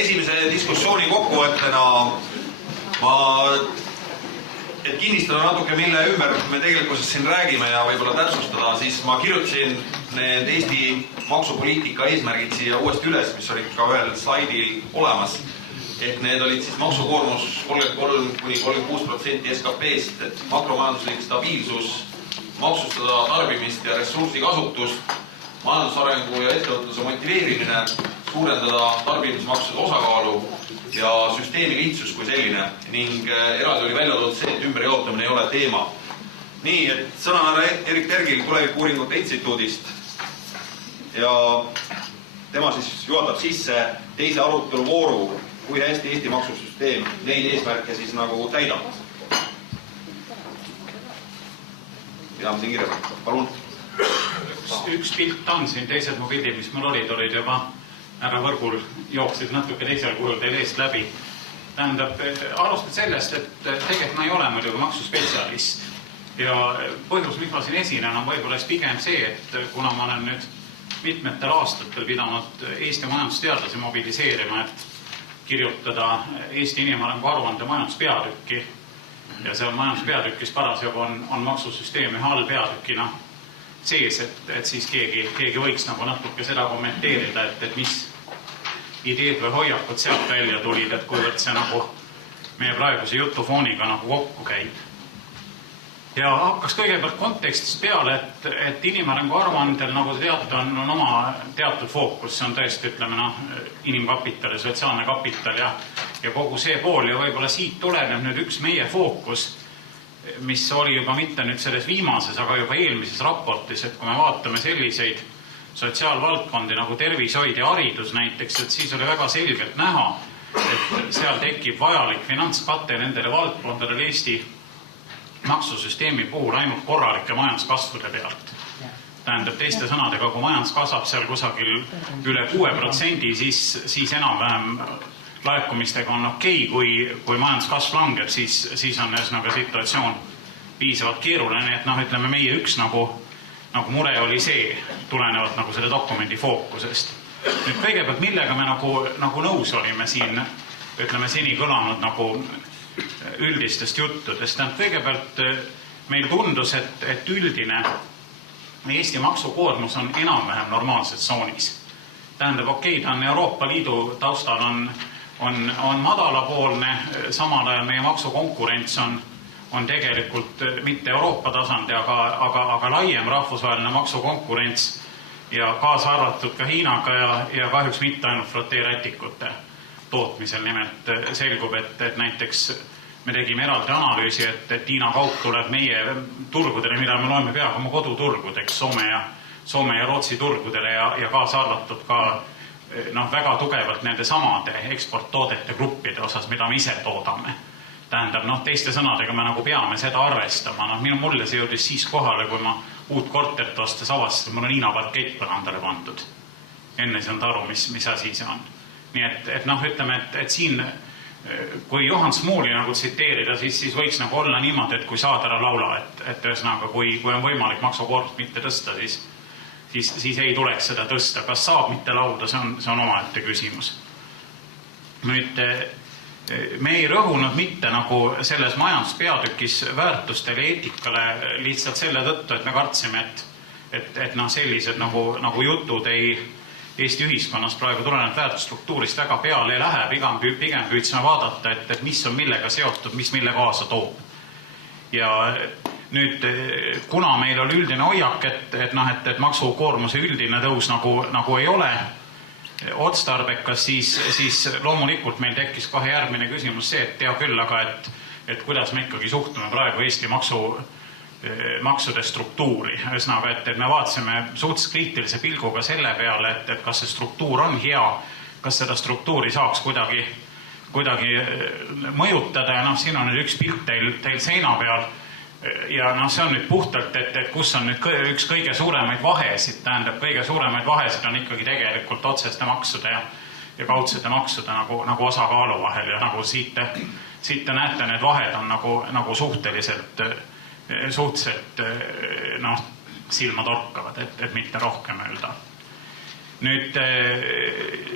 esimese diskussiooni kokkuvõttena et kinnistada natuke, mille ümber me tegelikult siin räägime ja võib-olla täpsustada, siis ma kirjutasin need Eesti maksupoliitika eesmärgid siia uuesti üles, mis olid ka ühel slaidil olemas. Et need olid siis maksukoormus 33–36% SKP-st, et makromajanduslik stabiilsus, maksustada tarbimist ja ressursikasutust, majandusarengu ja ettevõtluse motiveerimine, suurendada tarbimismaksude osakaalu ja süsteemi lihtsus kui selline ning eraldi oli välja toodud see, et ümberjaotamine ei ole teema. Nii, et sõna härra Erik Tergil Tulevikuuuringute Instituudist ja tema siis juhatab sisse teise aruteluvooru, kui hästi Eesti maksusüsteem neid eesmärke siis nagu täidab. Mida ma siin kirjab? Palun. Üks pilt on siin, teised mu pildid, mis mul olid juba härra Võrgul jooksid natuke teisel kujul teil eest läbi. Tähendab, alustad sellest, et tegelikult ma ei ole muidugi maksuspetsialist. Ja põhjus, mis ma siin esinen, on võib-olla pigem see, et kuna ma olen nüüd mitmetel aastatel pidanud Eesti majandusteadlasi mobiliseerima, et kirjutada Eesti inimarengu aruande majanduspeatükki ja seal majanduspeatükis parasjagu on maksusüsteemi all peatükina sees, et siis keegi võiks nagu natuke seda kommenteerida, et mis ideed või hoiakud sealt välja tulid, et kuivõrd see nagu meie praeguse jutufooniga nagu kokku käib. Ja hakkas kõigepealt kontekstist peale, et inimarengu aruandel, nagu te teate, on oma teatud fookus, see on tõesti, ütleme, inimkapital ja sotsiaalne kapital ja kogu see pool ja võib-olla siit tuleneb nüüd üks meie fookus, mis oli juba mitte nüüd selles viimases, aga juba eelmises raportis, et kui me vaatame selliseid sotsiaalvaldkondi nagu tervishoid ja haridus näiteks, et siis oli väga selgelt näha, et seal tekib vajalik finantskate nendele valdkondadele Eesti maksusüsteemi puhul ainult korralike majanduskasvude pealt. Tähendab teiste sõnadega, kui majandus kasvab seal kusagil üle 6%, siis enam-vähem laekumistega on okei, kui majanduskasv langeb, siis on ühesõnaga situatsioon piisavalt keeruline, et ütleme meie üks nagu mure oli see, tulenevalt nagu selle dokumendi fookusest. Nüüd kõigepealt, millega me nagu nõus olime siin, ütleme seni kõlanud nagu üldistest juttudest. Kõigepealt meil tundus, et üldine Eesti maksukoormus on enam-vähem normaalses tsoonis. Tähendab, okei, ta on Euroopa Liidu taustal on madalapoolne, samal ajal meie maksukonkurents on tegelikult mitte Euroopa tasandi, aga laiem rahvusvaheline maksukonkurents ja kaasa arvatud ka Hiinaga ja kahjuks mitte ainult froteerätikute tootmisel. Nimelt selgub, et näiteks me tegime eraldi analüüsi, et Hiina kaup tuleb meie turgudele, mida me loeme peaaegu oma koduturgudeks, Soome ja Rootsi turgudele ja kaasa arvatud ka väga tugevalt nende samade eksporttoodete gruppide osas, mida me ise toodame. Tähendab, teiste sõnadega me nagu peame seda arvestama. Mulle see jõudis siis kohale, kui ma uut korterit ostes avastasin, mul on Hiina parkett põrandale pandud. Enne see on aru, mis asi see on. Nii et ütleme, et siin, kui Johan Smooli nagu tsiteerida, siis võiks nagu olla niimoodi, et kui saad ära laula, et ühesõnaga, kui on võimalik maksukoormust mitte tõsta, siis ei tuleks seda tõsta. Kas saab mitte lauda, see on omaette küsimus. Nüüd, me ei rõhunud mitte nagu selles majanduspeatükis väärtustele ja eetikale lihtsalt selle tõttu, et me kartsime, et sellised nagu jutud Eesti ühiskonnas praegu tulenevalt väärtusstruktuurist väga peale ei lähe, pigem püüdsime vaadata, et mis on millega seotud, mis mille kaasa toob. Ja nüüd, kuna meil oli üldine hoiak, et maksukoormuse üldine tõus nagu ei ole otstarbekas, siis loomulikult meil tekkis kohe järgmine küsimus see, et tea küll, aga et kuidas me ikkagi suhtume praegu Eesti maksude struktuuri. Ühesõnaga, et me vaatasime suhteliselt kriitilise pilguga selle peale, et kas see struktuur on hea, kas seda struktuuri saaks kuidagi mõjutada ja siin on nüüd üks pilt teil seina peal ja see on nüüd puhtalt, et kus on nüüd üks kõige suuremaid vahesid, tähendab kõige suuremaid vahesid on ikkagi tegelikult otseste maksude ja kaudsete maksude nagu osakaalu vahel ja nagu siit te näete, need vahed on nagu suhteliselt silma torkavad, et mitte rohkem öelda. Nüüd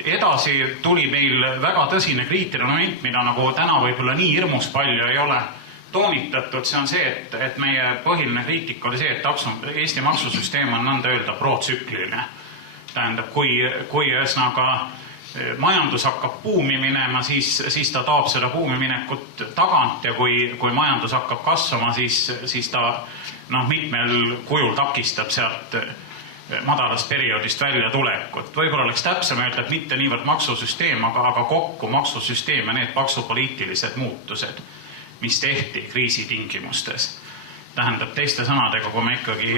edasi tuli meil väga tõsine kriitiline moment, mida nagu täna võib-olla nii hirmus palju ei ole toonitatud. See on see, et meie põhiline kriitika oli see, et Eesti maksusüsteem on nõnda öelda protsükliline. Tähendab, kui ühesõnaga majandus hakkab buumi minema, siis ta taab seda buumi minekut tagant ja kui majandus hakkab kasvama, siis ta mitmel kujul takistab sealt madalast perioodist välja tulekut. Võib-olla oleks täpsem öelda, et mitte niivõrd maksusüsteem, aga kokku maksusüsteem ja need maksupoliitilised muutused, mis tehti kriisi tingimustes. Tähendab, teiste sõnadega, kui me ikkagi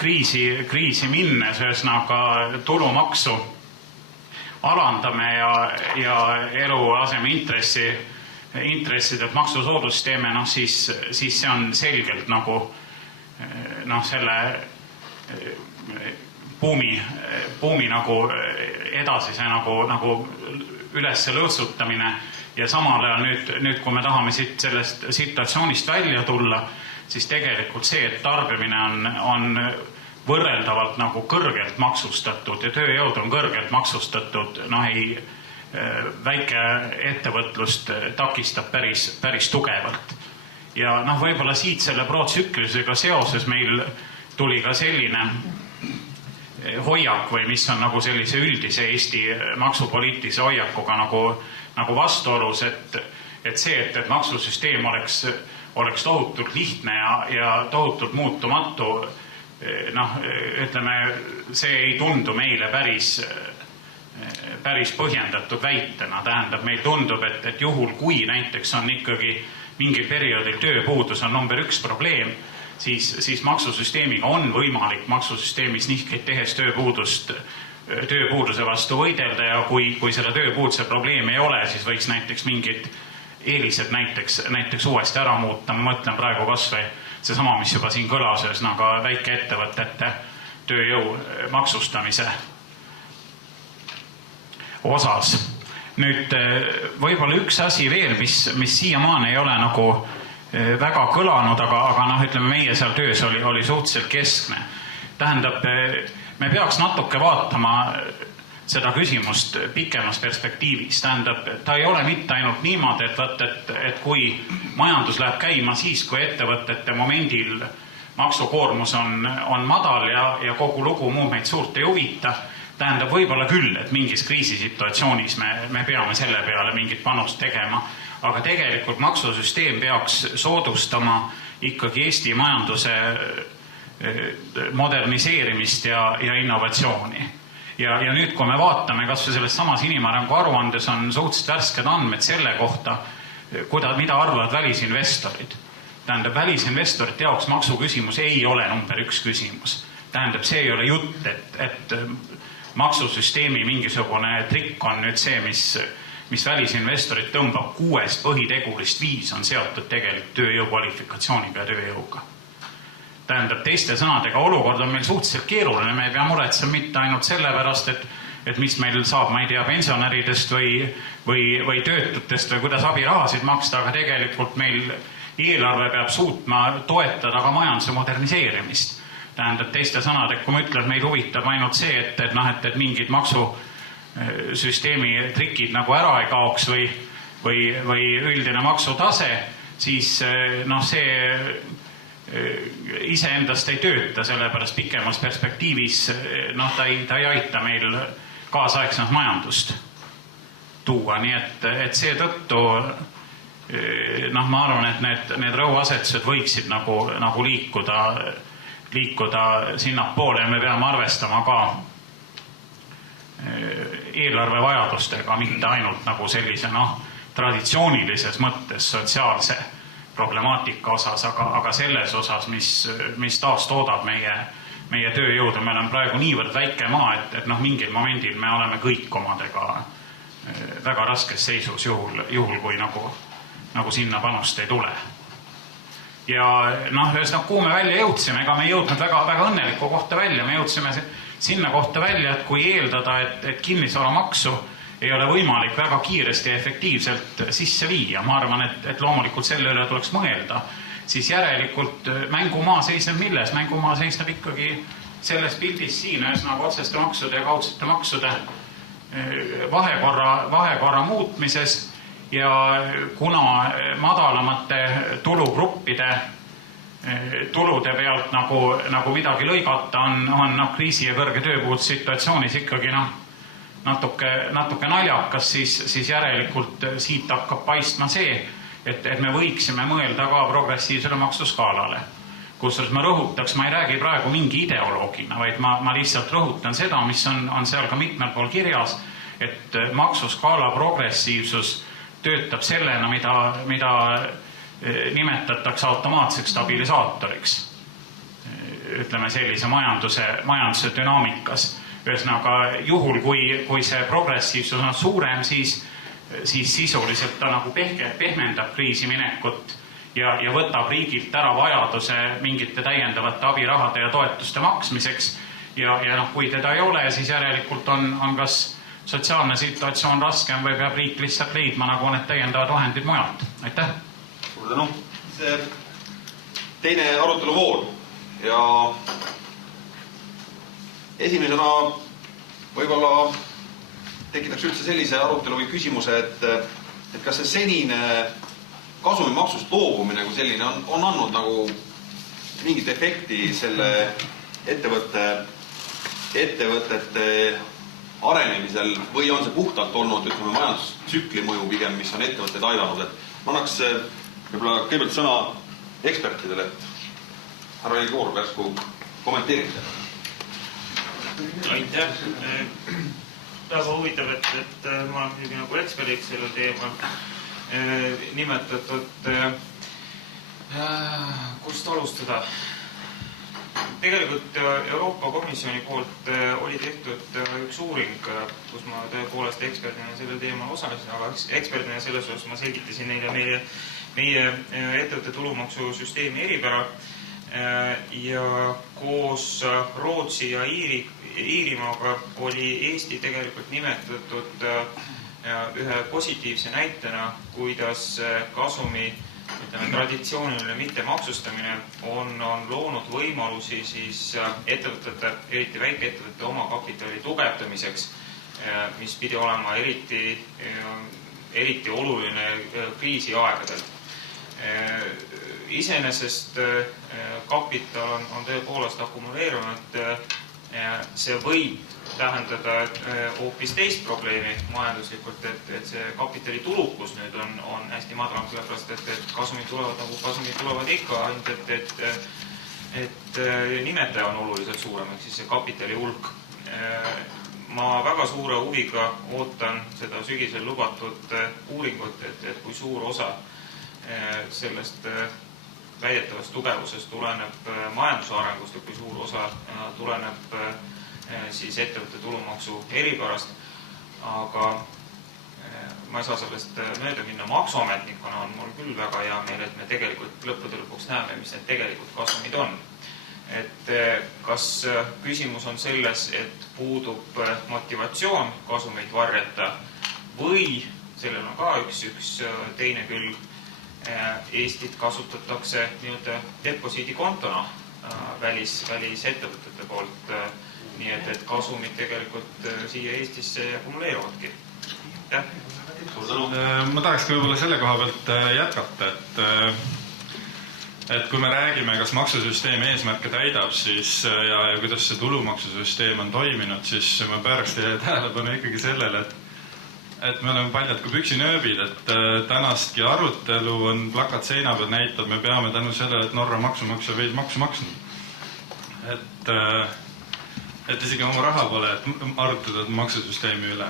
kriisi minnes ühesõnaga tulumaksu alandame ja eluaseme intressidelt maksusoodust teeme, siis see on selgelt nagu selle buumi nagu edasise nagu ülesse lõõtsutamine ja samal ajal nüüd, kui me tahame sellest situatsioonist välja tulla, siis tegelikult see, et tarbimine on võrreldavalt nagu kõrgelt maksustatud ja tööjõud on kõrgelt maksustatud, väike ettevõtlust takistab päris tugevalt. Ja võib-olla siit selle protsüklisusega seoses meil tuli ka selline hoiak või mis on nagu sellise üldise Eesti maksupoliitilise hoiakuga nagu vastuolus, et see, et maksusüsteem oleks tohutult lihtne ja tohutult muutumatu, ütleme, see ei tundu meile päris põhjendatud väitena. Tähendab, meil tundub, et juhul, kui näiteks on ikkagi mingil perioodil tööpuudus on number 1 probleem, siis maksusüsteemiga on võimalik maksusüsteemis nihkeid tehes tööpuuduse vastu võidelda ja kui selle tööpuuduse probleemi ei ole, siis võiks näiteks mingid eelised näiteks uuesti ära muuta. Ma mõtlen praegu kas või seesama, mis juba siin kõlas, ühesõnaga väikeettevõtete tööjõu maksustamise osas. Nüüd võib-olla üks asi veel, mis siiamaani ei ole nagu väga kõlanud, aga ütleme, meie seal töös oli suhteliselt keskne. Tähendab, me peaks natuke vaatama seda küsimust pikemas perspektiivis. Tähendab, ta ei ole mitte ainult niimoodi, et kui majandus läheb käima siis, kui ettevõtete momendil maksukoormus on madal ja kogu lugu muud meid suurt ei huvita. Tähendab, võib-olla küll, et mingis kriisisituatsioonis me peame selle peale mingit panust tegema, aga tegelikult maksusüsteem peaks soodustama ikkagi Eesti majanduse moderniseerimist ja innovatsiooni. Ja nüüd, kui me vaatame, kas või selles samas inimarengu aruandes on suhteliselt värsked andmed selle kohta, mida arvavad välisinvestorid. Tähendab, välisinvestorite jaoks maksuküsimus ei ole number 1 küsimus. Tähendab, see ei ole jutt, et maksusüsteemi mingisugune trikk on nüüd see, mis välisinvestorid tõmbab 6 põhitegurist 5 on seotud tegelikult tööjõu kvalifikatsiooniga ja tööjõuga. Tähendab, teiste sõnadega olukord on meil suhteliselt keeruline, me ei pea muretsema mitte ainult sellepärast, et mis meil saab, ma ei tea, pensionäridest või töötutest või kuidas abirahasid maksta, aga tegelikult meil eelarve peab suutma toetada ka majanduse moderniseerimist. Tähendab, teiste sõnadega, kui ma ütlen, et meid huvitab ainult see, et mingid maksusüsteemi trikid nagu ära ei kaoks või üldine maksutase, siis see iseendast ei tööta, sellepärast pikemas perspektiivis ta ei aita meil kaasaegset majandust tuua. Nii et seetõttu ma arvan, et need rõhuasetused võiksid nagu liikuda sinnapoole ja me peame arvestama ka eelarve vajadustega, mitte ainult nagu sellise traditsioonilises mõttes sotsiaalse problemaatika osas, aga selles osas, mis taas toodab meie tööjõudu. Me oleme praegu niivõrd väike maa, et mingil momendil me oleme kõik omadega väga raskes seisus juhul kui nagu sinna panust ei tule. Ja kuhu me välja jõudsime, ega me ei jõudnud väga õnneliku kohta välja. Me jõudsime sinna kohta välja, et kui eeldada, et kinnisvaramaksu ei ole võimalik väga kiiresti ja efektiivselt sisse viia. Ma arvan, et loomulikult selle üle tuleks mõelda. Siis järelikult mängumaa seisneb milles? Mängumaa seisneb ikkagi selles pildis siin ühesõnaga otseste maksude ja kaudsete maksude vahekorra muutmises ja kuna madalamate tulugruppide tulude pealt nagu midagi lõigata on kriisi ja kõrge tööpuuduse situatsioonis ikkagi natuke naljakas, siis järelikult siit hakkab paistma see, et me võiksime mõelda ka progressiivsele maksuskaalale. Kusjuures ma rõhutaks, ma ei räägi praegu mingi ideoloogina, vaid ma lihtsalt rõhutan seda, mis on seal ka mitmel pool kirjas, et maksuskaala progressiivsus töötab sellena, mida nimetatakse automaatseks stabilisaatoriks, ütleme sellise majanduse dünaamikas. Ühesõnaga, juhul kui see progressiivsus on suurem, siis sisuliselt ta nagu pehmendab kriisi minekut ja võtab riigilt ära vajaduse mingite täiendavate abirahade ja toetuste maksmiseks ja kui teda ei ole, siis järelikult on kas sotsiaalne situatsioon raskem või peab riik lihtsalt leidma nagu need täiendavad vahendid mujalt. Aitäh! Suur tänu! See teine aruteluvoor ja esimesena võib-olla tekitaks üldse sellise arutelu või küsimuse, et kas see senine kasumimaksust loobumine kui selline on andnud nagu mingit efekti selle ettevõtete arenemisel või on see puhtalt olnud majandustsükli mõju pigem, mis on ettevõtteid aidanud. Ma annaks võib-olla kõigepealt sõna ekspertidele, et härra Igor Värsku kommenteerida. Aitäh! Väga huvitav, et ma olen nagu eksperdiks selle teemal nimetatud. Kust alustada? Tegelikult Euroopa Komisjoni poolt oli tehtud üks uuring, kus ma tõepoolest eksperdina sellel teemal osalesin, aga eksperdina selles osas ma selgitasin neile meie ettevõtte tulumaksusüsteemi eripära ja koos Rootsi ja Iirimaaga oli Eesti tegelikult nimetatud ühe positiivse näitena, kuidas kasumi traditsiooniline mittemaksustamine on loonud võimalusi siis ettevõtete, eriti väikeettevõtete omakapitali tugevdamiseks, mis pidi olema eriti oluline kriisiaegadel. Iseenesest kapital on tõepoolest akumuleerunud, see võib tähendada hoopis teist probleemi majanduslikult, et see kapitali tulukus nüüd on hästi madalam, sellepärast, et kasumid tulevad ikka, ainult et nimetaja on oluliselt suurem, ehk siis see kapitali hulk. Ma väga suure huviga ootan seda sügisel lubatud uuringut, et kui suur osa sellest väidetavast tugevusest tuleneb majanduse arengust ja kui suur osa tuleneb siis ettevõtte tulumaksu eripärast, aga ma ei saa sellest mööda minna. Maksuametnikuna on mul küll väga hea meel, et me tegelikult lõppude lõpuks näeme, mis need tegelikult kasumid on. Et kas küsimus on selles, et puudub motivatsioon kasumeid varjata või sellel on ka üks teine külg, Eestit kasutatakse deposiidikontona välisettevõtete poolt, nii et kasumid tegelikult siia Eestisse akumuleeruvadki. Ma tahakski võib-olla selle koha pealt jätkata, et kui me räägime, kas maksusüsteem eesmärke täidab ja kuidas see tulumaksusüsteem on toiminud, siis ma pööraks teie tähelepanu ikkagi sellele, et me oleme paljad kui püksinööbid, et tänastki arutelu on plakat seina peal näitab, me peame tänu sellele, et Norra maksumaksja veid maksu maksnud. Et isegi oma raha pole, et arutada maksusüsteemi üle.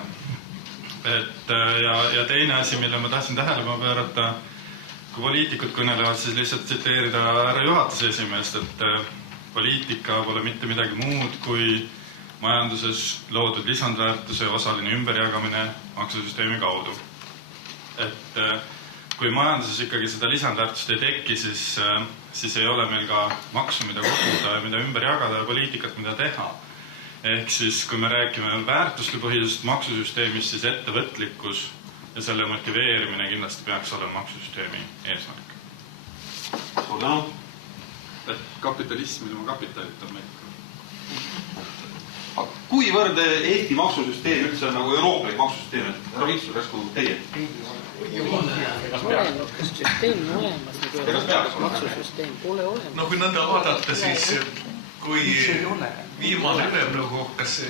Ja teine asi, mille ma tahtsin tähelepanu pöörata, kui poliitikud kõnelevad, siis lihtsalt tsiteerida härra juhatuse esimeest, et poliitika pole mitte midagi muud kui majanduses loodud lisandväärtuse osaline ümberjagamine maksusüsteemi kaudu. Et kui majanduses ikkagi seda lisandväärtust ei teki, siis ei ole meil ka maksu, mida koguda ja mida ümber jagada ja poliitikat, mida teha. Ehk siis, kui me räägime väärtustepõhisest maksusüsteemist, siis ettevõtlikkus ja selle motiveerimine kindlasti peaks olema maksusüsteemi eesmärk. Suur tänu! Et kapitalism ilma kapitalita on meil. Kuivõrd Eesti maksusüsteem üldse on nagu euroopalik maksusüsteem? Härra Vitsu, käsku teie? Süsteem on olemas, nagu maksusüsteem pole olemas. No kui nõnda vaadata, siis kui viimane ülemnõukogu hakkas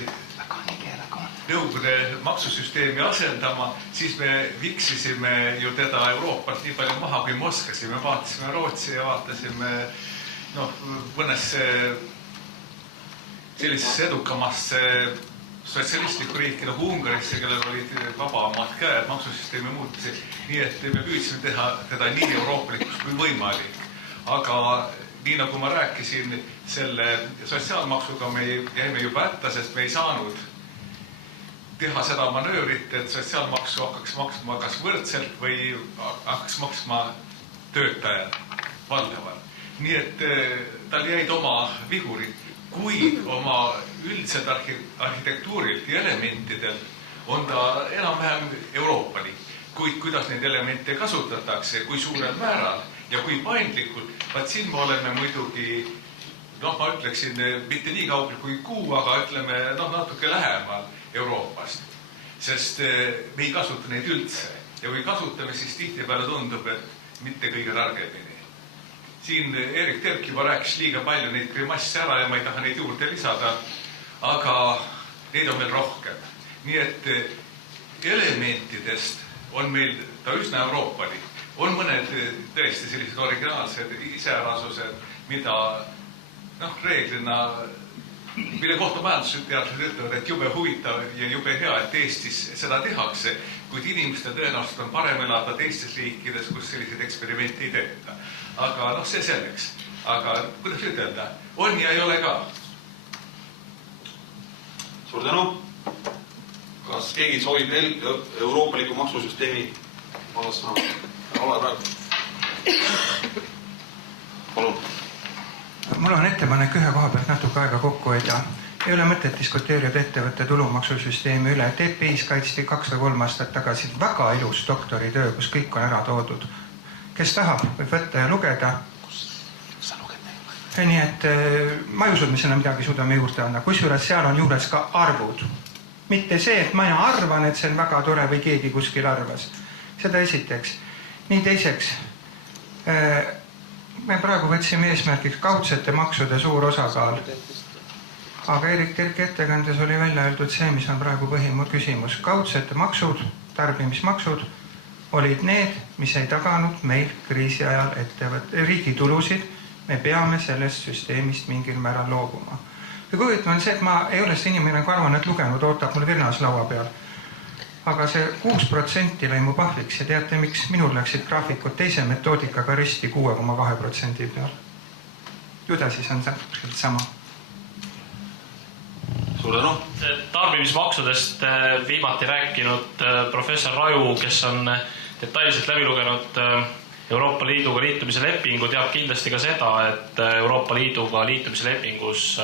nõukogude maksusüsteemi asendama, siis me viksisime ju teda Euroopalt nii palju maha, kui me oskasime. Vaatasime Rootsi ja vaatasime mõnesse sellisesse edukamasse sotsialistlikku riiki nagu Ungarisse, kellel olid vabamad käed maksusüsteemi muutusi. Nii et me püüdsime teha teda nii euroopalikuks kui võimalik. Aga nii nagu ma rääkisin, selle sotsiaalmaksuga me jäime juba hätta, sest me ei saanud teha seda manöörit, et sotsiaalmaksu hakkaks maksma kas võrdselt või hakkaks maksma töötajad valdaval. Nii et tal jäid oma vigurid, kuid oma üldiselt arhitektuurilt ja elementidelt on ta enam-vähem euroopalik. Kuid kuidas neid elemente kasutatakse, kui suurel määral ja kui paindlikult, vaat siin me oleme muidugi, ma ütleksin, mitte nii kaugel kui kuu, aga ütleme natuke lähemal Euroopast, sest me ei kasuta neid üldse. Ja kui kasutame, siis tihtipeale tundub, et mitte kõige targemini. Siin Erik Terk juba rääkis liiga palju neid grimasse ära ja ma ei taha neid juurde lisada, aga neid on meil rohkem. Nii et elementidest on meil ta üsna euroopalik. On mõned tõesti sellised originaalsed iseärasused, mida reeglina mille kohta majandusteadlased ütlevad, et jube huvitav ja jube hea, et Eestis seda tehakse, kuid inimestel tõenäoliselt on parem elada teistes riikides, kus selliseid eksperimente ei tehta. Aga see selleks. Aga kuidas ütelda? On ja ei ole ka. Suur tänu. Kas keegi soovib euroopaliku maksusüsteemi vallas sõna? Ole praegu. Palun. Mul on ettepanek ühe koha pealt natuke aega kokku hoida. Ei ole mõtet diskuteerida ettevõtte tulumaksusüsteemi üle. TPI-s kaitsti 2-3 aastat tagasi väga ilus doktoritöö, kus kõik on ära toodud. Kes tahab, võib võtta ja lugeda. Nii et ma ei usu, et me sinna midagi suudame juurde anda. Kusjuures seal on juures ka arvud. Mitte see, et ma arvan, et see on väga tore või keegi kuskil arvas. Seda esiteks. Nii teiseks. Me praegu võtsime eesmärgiks kaudsete maksude suur osakaal. Aga Erik Terki ettekandes oli välja öeldud see, mis on praegu põhiküsimus. Kaudsete maksud, tarbimismaksud olid need, mis ei taganud meil kriisi ajal riigi tulusid. Me peame sellest süsteemist mingil määral loobuma. Ja kujutan on see, et ma ei ole see inimene karvanet lugenud, ootab mul virnas laua peal. Aga see 6% lõi mu pahviks ja teate, miks minul läksid graafikud teise metoodikaga risti 6,2% peal. Juda siis on sama. Suur tänu. Tarbimismaksudest viimati rääkinud professor Raju, kes on detailselt läbi lugenud Euroopa Liiduga liitumise lepingu, teab kindlasti ka seda, et Euroopa Liiduga liitumise lepingus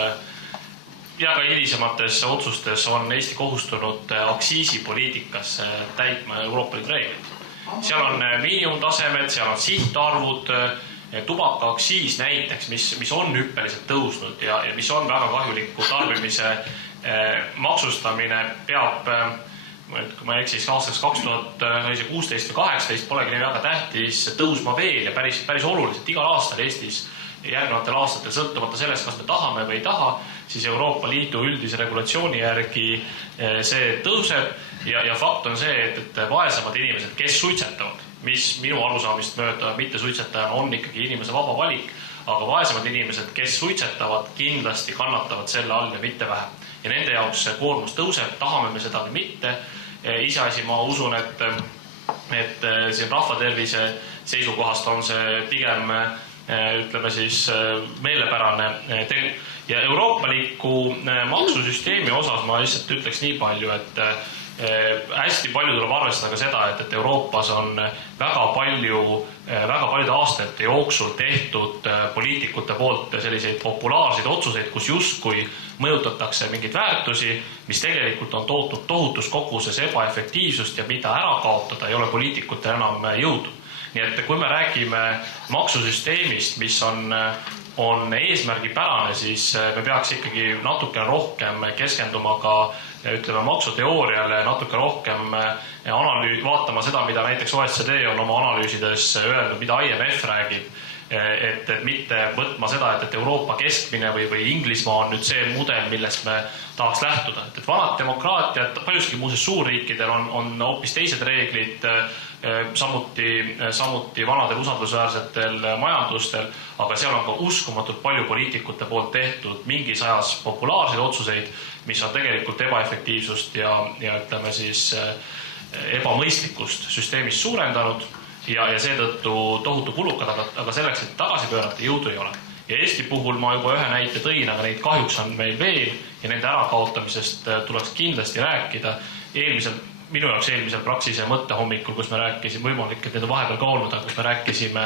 ja ka hilisemates otsustes on Eesti kohustunud aktsiisipoliitikas täitma Euroopa Liidu reeglid. Seal on miinimumtasemed, seal on sihtarvud, tubakaaktsiis näiteks, mis on hüppeliselt tõusnud ja mis on väga kahjuliku tarbimise maksustamine peab, kui ma eksiks aastaks 2016 või 2018, polegi nii väga tähtis tõusma veel ja päris oluliselt igal aastal Eestis järgnevatel aastatel, sõltumata sellest, kas me tahame või ei taha, siis Euroopa Liidu üldise regulatsiooni järgi see tõuseb ja fakt on see, et vaesemad inimesed, kes suitsetavad, mis minu arusaamist mööda mitte suitsetajana on ikkagi inimese vaba valik, aga vaesemad inimesed, kes suitsetavad, kindlasti kannatavad selle all ja mitte vähem. Ja nende jaoks see koormus tõuseb, tahame me seda või mitte. Iseasi ma usun, et siin rahvatervise seisukohast on see pigem ütleme siis meelepärane ja euroopaliku maksusüsteemi osas ma lihtsalt ütleks nii palju, et hästi palju tuleb arvestada ka seda, et Euroopas on väga paljude aastate jooksul tehtud poliitikute poolt selliseid populaarseid otsuseid, kus justkui mõjutatakse mingeid väärtusi, mis tegelikult on tootnud tohutus koguses ebaefektiivsust ja mida ära kaotada ei ole poliitikutel enam jõudu. Nii et kui me räägime maksusüsteemist, mis on on eesmärgipärane, siis me peaks ikkagi natuke rohkem keskenduma ka ütleme maksuteooriale, natuke rohkem vaatama seda, mida näiteks OECD on oma analüüsides öelnud, mida IMF räägib, et mitte võtma seda, et Euroopa keskmine või Inglismaa on nüüd see mudel, millest me tahaks lähtuda. Et vanad demokraatiad, paljuski muuseas suurriikidel on hoopis teised reeglid, samuti vanadel usaldusväärsetel majandustel, aga seal on ka uskumatult palju poliitikute poolt tehtud mingis ajas populaarseid otsuseid, mis on tegelikult ebaefektiivsust ja ütleme siis ebamõistlikkust süsteemist suurendanud ja seetõttu tohutu kulukad, aga selleks, et tagasi pöörata, jõudu ei ole. Ja Eesti puhul ma juba ühe näite tõin, aga neid kahjuks on meil veel ja nende ärakaotamisest tuleks kindlasti rääkida. Minu jaoks eelmisel Praxise mõttehommikul, kus me rääkisime, võimalik, et need on vahepeal ka olnud, aga kus me rääkisime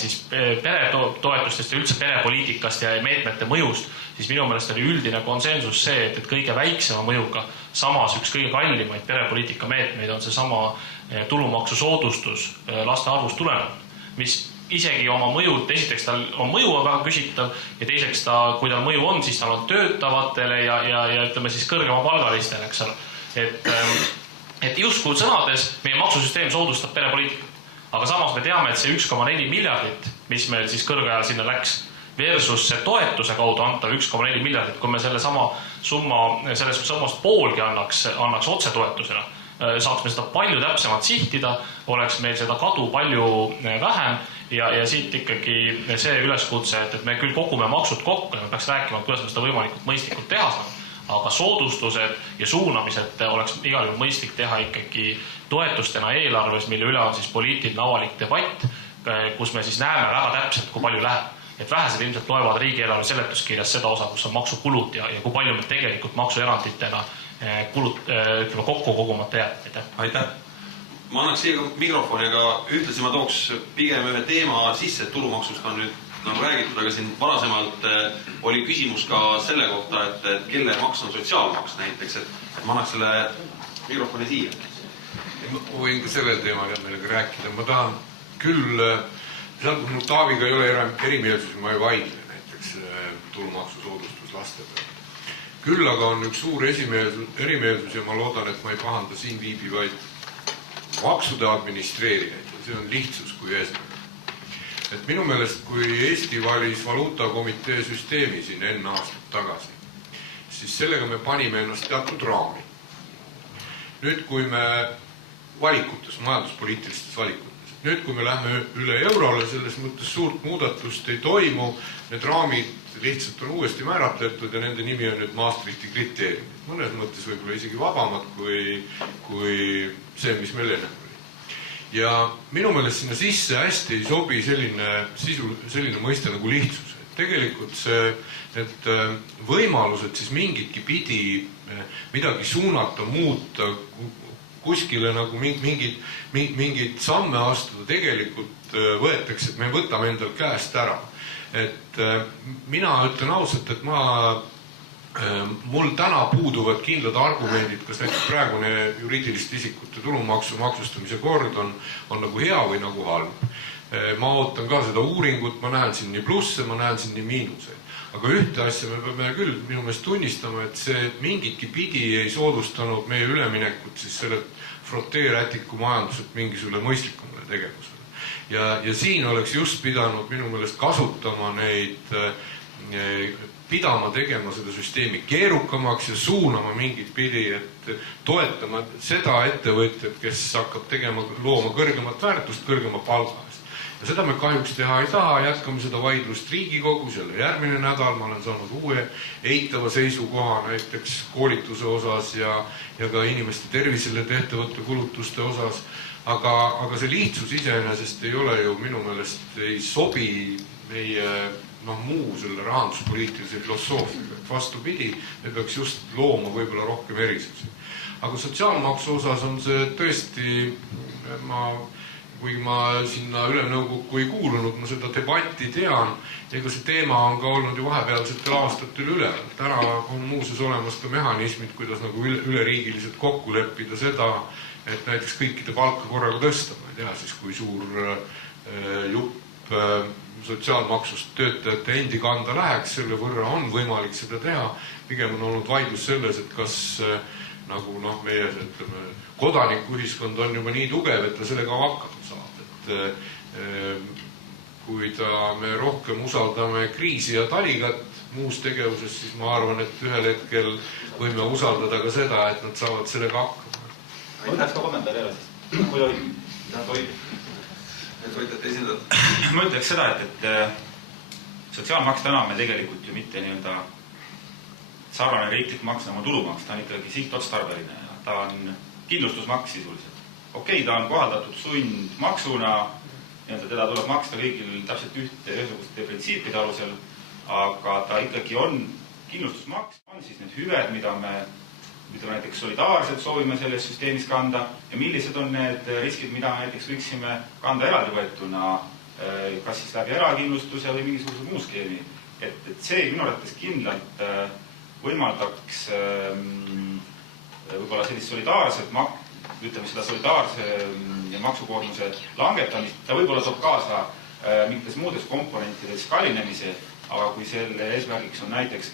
siis peretoetustest ja üldse perepoliitikast ja meetmete mõjust, siis minu meelest oli üldine konsensus see, et kõige väiksema mõjuga, samas üks kõige kallimaid perepoliitika meetmeid on see sama tulumaksusoodustus laste arvust tulenevalt, mis isegi oma mõjud, esiteks tal on mõju on väga küsitav ja teiseks kui tal mõju on, siis tal on töötavatele ja ütleme siis kõrgema palgalistele, eks ole. Et justkui sõnades meie maksusüsteem soodustab perepoliitikat, aga samas me teame, et see 1,4 miljardit, mis meil siis kõrgajal sinna läks, versus see toetuse kaudu antav 1,4 miljardit, kui me selle sama summa, sellest sammast poolgi annaks otsetoetusena, saaks me seda palju täpsemalt sihtida, oleks meil seda kadu palju vähem ja siit ikkagi see üleskutse, et me küll kogume maksud kokku ja me peaks rääkima, kuidas me seda võimalikult mõistlikult teha saame, aga soodustused ja suunamised oleks igal juhul mõistlik teha ikkagi toetustena eelarves, mille üle on siis poliitiline avalik debatt, kus me siis näeme väga täpselt, kui palju läheb. Et vähesed ilmselt loevad riigieelarve seletuskirjas seda osa, kus on maksukulud ja kui palju me tegelikult maksueranditena kokku kogumata jääb. Aitäh! Ma annaks siia mikrofoni, aga ühtlasi ma tooks pigem ühe teema sisse, et tulumaksust on nüüd nagu räägitud, aga siin varasemalt oli küsimus ka selle kohta, et kelle maks on sotsiaalmaks näiteks, et ma annaks selle mikrofoni siia. Ma võin ka sellel teemal millega rääkida. Ma tahan küll, seal kui mul Taaviga ei ole erimeelsusi, ma ei vaidle näiteks tulumaksusoodustus laste peale. Küll aga on üks suur erimeelsus ja ma loodan, et ma ei pahanda siin viibivaid maksude administreerijaid. See on lihtsus kui eesmärk. Et minu meelest, kui Eesti valis valuutakomitee süsteemi siin enne aastat tagasi, siis sellega me panime ennast teatud raami. Nüüd, kui me majanduspoliitilistes valikutes, nüüd, kui me lähme üle eurole, selles mõttes suurt muudatust ei toimu, need raamid lihtsalt on uuesti määratletud ja nende nimi on nüüd Maastrichti kriteeriumid. Mõnes mõttes võib-olla isegi vabamad kui see, mis meil enne oli. Ja minu meelest sinna sisse hästi ei sobi selline mõiste nagu lihtsus. Tegelikult need võimalused siis mingitki pidi midagi suunata, muuta, kuskile nagu mingid samme astuda tegelikult võetakse, et me võtame endal käest ära. Et mina ütlen ausalt, et mul täna puuduvad kindlad argumendid, kas näiteks praegune juriidiliste isikute tulumaksu maksustamise kord on nagu hea või nagu halb. Ma ootan ka seda uuringut, ma näen siin nii plusse, ma näen siin nii miinuseid. Aga ühte asja me peame küll minu meelest tunnistama, et see mingitki pidi ei soodustanud meie üleminekut siis selle froteerätiku majanduselt mingisugune mõistlikumale tegevusele. Ja siin oleks just pidanud minu meelest kasutama neid pidama tegema seda süsteemi keerukamaks ja suunama mingit pidi, et toetama seda ettevõtjat, kes hakkab looma kõrgemat väärtust, kõrgema palga eest. Ja seda me kahjuks teha ei taha, jätkame seda vaidlust Riigikogus, jälle järgmine nädal ma olen saanud uue eitava seisukoha näiteks koolituse osas ja ka inimeste tervisele tehtavate kulutuste osas, aga see lihtsus iseenesest ei ole ju minu meelest ei sobi meie muu selle rahanduspoliitilise filosoofiaga, et vastupidi, me peaks just looma võib-olla rohkem erisusi. Aga sotsiaalmaksu osas on see tõesti, kui ma sinna ülemnõukokku ei kuulunud, ma seda debatti tean, ega see teema on ka olnud ju vahepealsetel aastatel üle. Täna on muuseas olemas ka mehhanismid, kuidas nagu üleriigiliselt kokku leppida seda, et näiteks kõikide palka korraga tõsta, ma ei tea siis, kui suur jupp sotsiaalmaksust töötajate endi kanda läheks, selle võrra on võimalik seda teha. Pigem on olnud vaidlus selles, et kas nagu meie kodanikuühiskond on juba nii tugev, et ta sellega hakkama saab. Et kui me rohkem usaldame kriisi ja taligat muus tegevuses, siis ma arvan, et ühel hetkel võime usaldada ka seda, et nad saavad sellega hakkama. Ma ütleks ka kommentaari jälle, siis kui tohib. Ma ütleks seda, et sotsiaalmaks täna me tegelikult ju mitte nii-öelda sarnane riiklik maks nagu tulumaks, ta on ikkagi sihtotstarbeline. Ta on kindlustusmaks sisuliselt. Okei, ta on kohaldatud sundmaksuna, teda tuleb maksta kõigil täpselt ühesuguste printsiipide alusel, aga ta ikkagi on kindlustusmaks, on siis need hüved, mida me näiteks solidaarselt soovime selles süsteemis kanda ja millised on need riskid, mida näiteks võiksime kanda eraldi võetuna, kas siis läbi erakindlustuse või mingisuguse muu skeemi. Et see minu arvates kindlalt võimaldaks võib-olla sellist solidaarset seda solidaarse maksukoormuse langetamist, ta võib-olla toob kaasa mingites muudes komponentides kallinemise, aga kui selle eesmärgiks on näiteks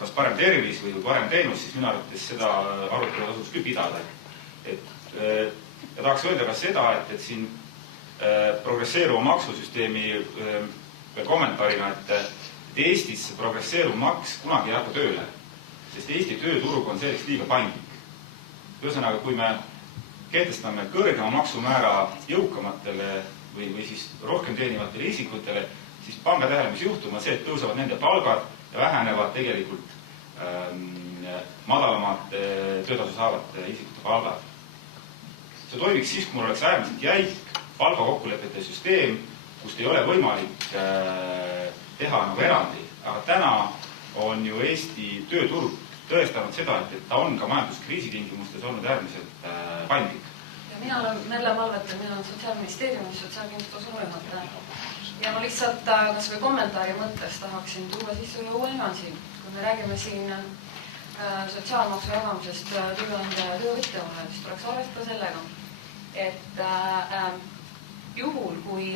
kas parem tervis või parem teenus, siis minu arvates seda arutelu tasuks küll pidada. Ja tahaks öelda ka seda, et siin progresseeruva maksusüsteemi kommentaarina, et Eestis progresseeruv maks kunagi ei hakka tööle, sest Eesti tööturg on selleks liiga paindlik. Ühesõnaga, kui me kehtestame kõrgema maksumäära jõukamatele või siis rohkem teenivatele isikutele, siis pange tähele, mis juhtuma see, et tõusevad nende palgad ja vähenevad tegelikult madalamad töötasu saavate isikute palgad. See toimiks siis, kui mul oleks äärmiselt jäik palgakokkulepete süsteem, kust ei ole võimalik teha nagu erandi. Aga täna on ju Eesti tööturg tõestanud seda, et ta on ka majanduskriisi tingimustes olnud äärmiselt paindlik. Mina olen Merle Malvet ja mina olen Sotsiaalministeeriumis sotsiaalkindlustusosakonnajuhataja. Ja ma lihtsalt kas või kommentaari mõttes tahaksin tuua sisse ühe uue nüansi. Kui me räägime siin sotsiaalmaksu jagamisest tööandja ja töövõtja vahel, siis tuleks arvestada sellega, et juhul, kui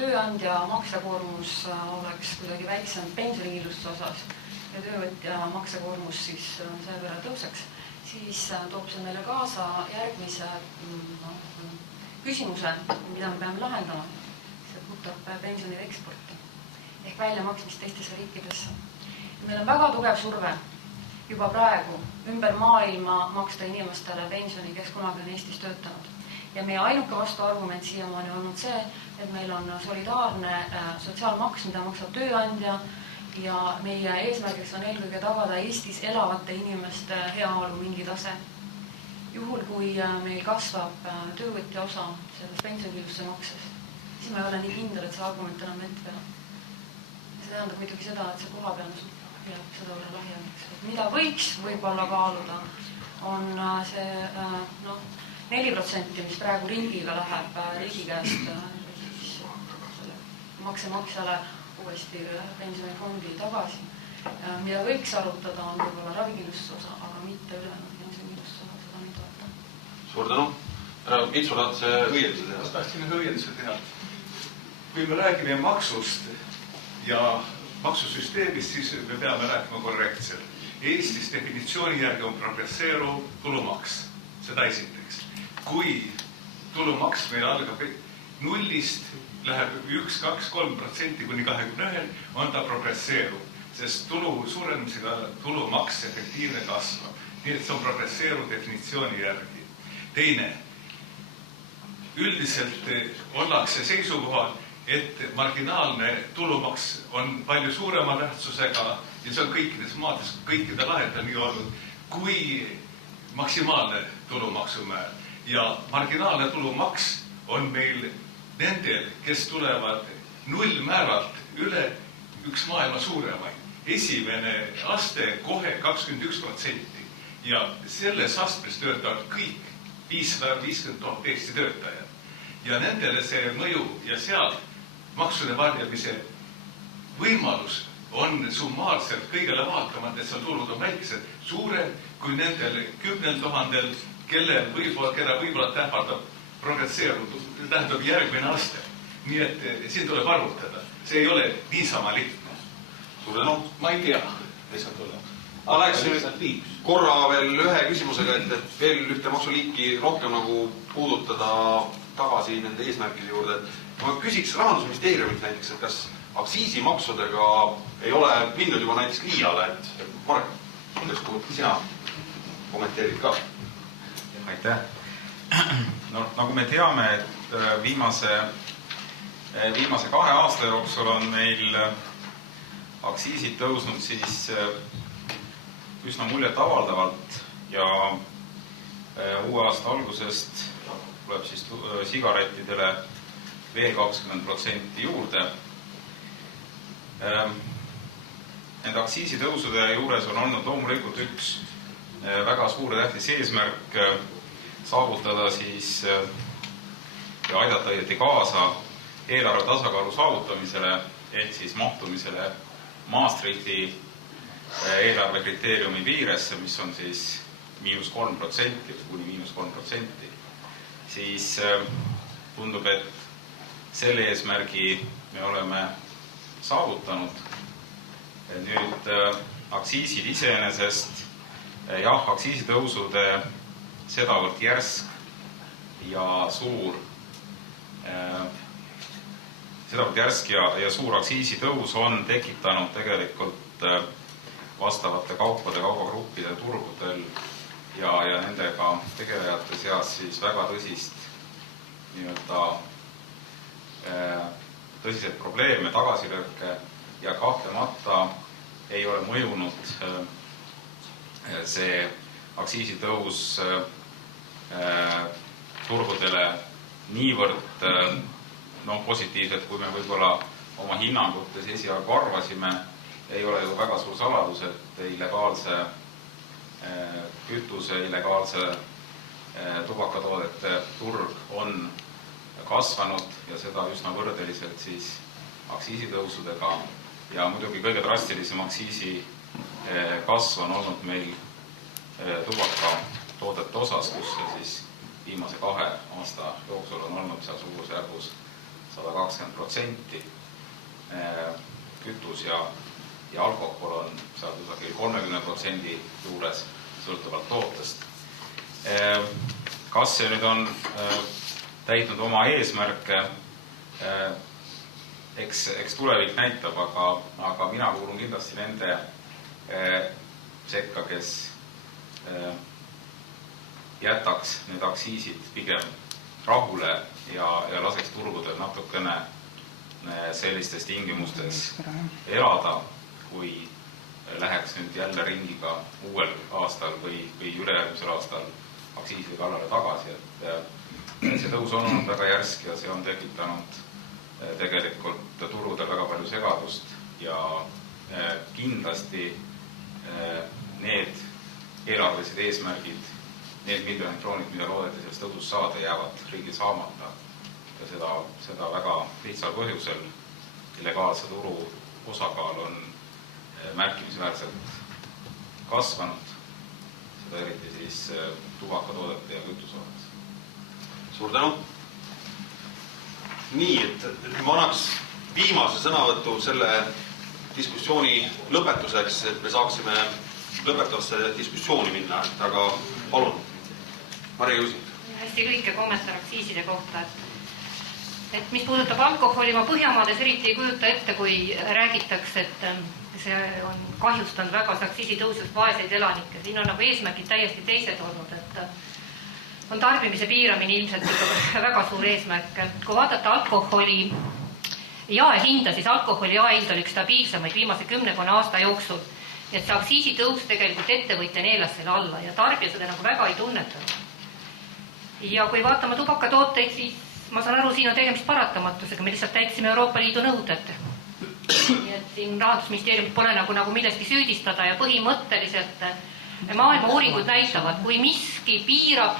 tööandja maksekoormus oleks kuidagi väiksem pensionikindlustuse osas ja töövõtja maksekoormus siis selle võrra tõuseks, siis toob see meile kaasa järgmise küsimuse, mida me peame lahendama. See puudutab pensionide eksporti ehk väljamaksmist teistesse riikidesse. Meil on väga tugev surve juba praegu ümber maailma maksta inimestele pensioni, kes kunagi on Eestis töötanud. Ja meie ainuke vastuargument siiamaani on olnud see, et meil on solidaarne sotsiaalmaks, mida maksab tööandja ja meie eesmärgiks on eelkõige tagada Eestis elavate inimeste heaolu mingi tase. Juhul, kui meil kasvab töövõtja osa selles pensionikindlustuse makses, siis ma ei ole nii kindel, et see argument enam ette peab. See tähendab muidugi seda, et see kohapealne suhtlus jääb seda üle lahjemaks. Mida võiks võib-olla kaaluda, on see 4%, mis praegu riigiga läheb riigi käest maksemaksjale uuesti pensionifondi tagasi. Mida võiks arutada, on võib-olla ravikindlustuse osa, aga mitte ülejäänud pensionikindlustuse osa, seda nüüd vaata. Suur tänu. Kitsu tahad see õienduse teha? Ma tahtsin ühe õienduse teha. Kui me räägime maksust ja maksusüsteemist, siis me peame rääkima korrektselt. Eestis definitsiooni järgi on progresseeruv tulumaks. Seda esiteks. Kui tulumaks meil algab nullist, läheb 1, 2, 3% kuni 21, on ta progresseeruv, sest tulu suurenemisega tulumaks efektiivne kasvab. Nii et see on progresseeruv definitsiooni järgi. Teine, üldiselt ollakse seisukohal, et marginaalne tulumaks on palju suurema tähtsusega ja see on kõikides maades, kõikide lahendada nii olnud, kui maksimaalne tulumaksumäär. Ja marginaalne tulumaks on meil nendel, kes tulevad nullmääralt üle üks maailma suuremaid. Esimene aste kohe 21% ja selles astmes töötavad kõik 550 000 Eesti töötajad. Ja nendele see mõju ja sealt maksude varjamise võimalus on summaarselt kõigele vaatamata, et seal tulud on väikesed, suurem kui nendel 10 000, keda võib-olla tähvardab progresseerunud, tähendab järgmine aste. nii et siin tuleb arvutada. See ei ole niisama lihtne. Suur tänu. Ma ei tea, mis on tulnud. Ma läheksin korra veel ühe küsimusega, et veel ühte maksuliiki rohkem nagu puudutada tagasi nende eesmärkide juurde. Ma küsiks Rahandusministeeriumilt näiteks, et kas aktsiisimaksudega ei ole mindud juba näiteks liiale, et Marek, sina kommenteerid ka. Aitäh. No, nagu me teame, et viimase 2 aasta jooksul on meil aktsiisid tõusnud siis üsna muljet avaldavalt ja uue aasta algusest tuleb siis sigarettidele veel 20% juurde. Nende aktsiisitõusude juures on olnud loomulikult üks väga suur ja tähtis eesmärk saavutada siis ja aidata õieti kaasa eelarve tasakaalu saavutamisele ehk siis mahtumisele Maastrichti eelarve kriteeriumi piiresse, mis on siis -3% kuni -3%, siis tundub, et selle eesmärgi me oleme saavutanud. Nüüd aktsiisid iseenesest, jah, aktsiisitõusude sedavõrd järsk ja suur aktsiisitõus on tekitanud tegelikult vastavate kaubagruppide turgudel ja nendega tegelejate seas siis väga tõsiseid probleeme, tagasilööke ja kahtlemata ei ole mõjunud see aktsiisitõus turgudele niivõrd positiivselt, kui me võib-olla oma hinnangutes esialgu arvasime. Ei ole ju väga suur saladus, et illegaalse kütuse, illegaalse tubakatoodete turg on kasvanud ja seda üsna võrdeliselt siis aktsiisitõusudega ja muidugi kõige drastilisem aktsiisi kasv on olnud meil tubakatoodete osas, kus see siis viimase 2 aasta jooksul on olnud seal suurusjärgus 120%. Kütus ja alkohol on seal kusagil 30% juures sõltuvalt tootest. Kas see nüüd on täitnud oma eesmärke, eks tulevik näitab, aga mina kuulun kindlasti nende sekka, kes jätaks need aktsiisid pigem rahule ja laseks turgudel natukene sellistes tingimustes elada, kui läheks nüüd jälle ringiga uuel aastal või ülejärgmisel aastal aktsiiside kallale tagasi. Et see tõus on olnud väga järsk ja see on tekitanud tegelikult turudel väga palju segadust ja kindlasti need eelarvelised eesmärgid, need miljonid kroonid, mida loodeti sellest tõusust saada, jäävad riigil saamata. Ja seda väga lihtsal põhjusel illegaalse turu osakaal on märkimisväärselt kasvanud, seda eriti siis tubakatoodete ja kütuse osas. Suur tänu. Nii, et ma annaks viimase sõnavõtu selle diskussiooni lõpetuseks, et me saaksime lõpetavasse diskussiooni minna, aga palun, Marja Jusi. Hästi lühike kommentaar aktsiiside kohta, et mis puudutab alkoholi, ma Põhjamaades eriti ei kujuta ette, kui räägitakse, et see on kahjustanud väga aktsiisitõusust vaeseid elanikke. Siin on nagu eesmärgid täiesti teised olnud, et on tarbimise piiramine ilmselt väga suur eesmärk. Kui vaadata alkoholi jaehinda, siis alkoholi jaehind oli stabiilsemaid viimase 10 aasta jooksul. Et see aktsiisitõus tegelikult ettevõtja neelas selle alla ja tarbija seda nagu väga ei tunnetanud. Ja kui vaatame tubakatooteid, siis ma saan aru, siin on tegemist paratamatusega, me lihtsalt täitsime Euroopa Liidu nõuded. Nii et siin Rahandusministeerium pole nagu millestki süüdistada ja põhimõtteliselt maailma uuringud näitavad, kui miski piirab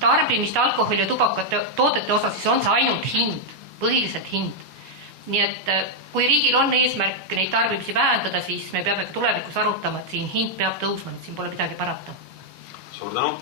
tarbimist alkoholi ja tubakatoodete osas, siis on see ainult hind, põhiliselt hind. Nii et kui riigil on eesmärk neid tarbimisi vähendada, siis me peame tulevikus arutama, et siin hind peab tõusma, et siin pole midagi parata. Suur tänu.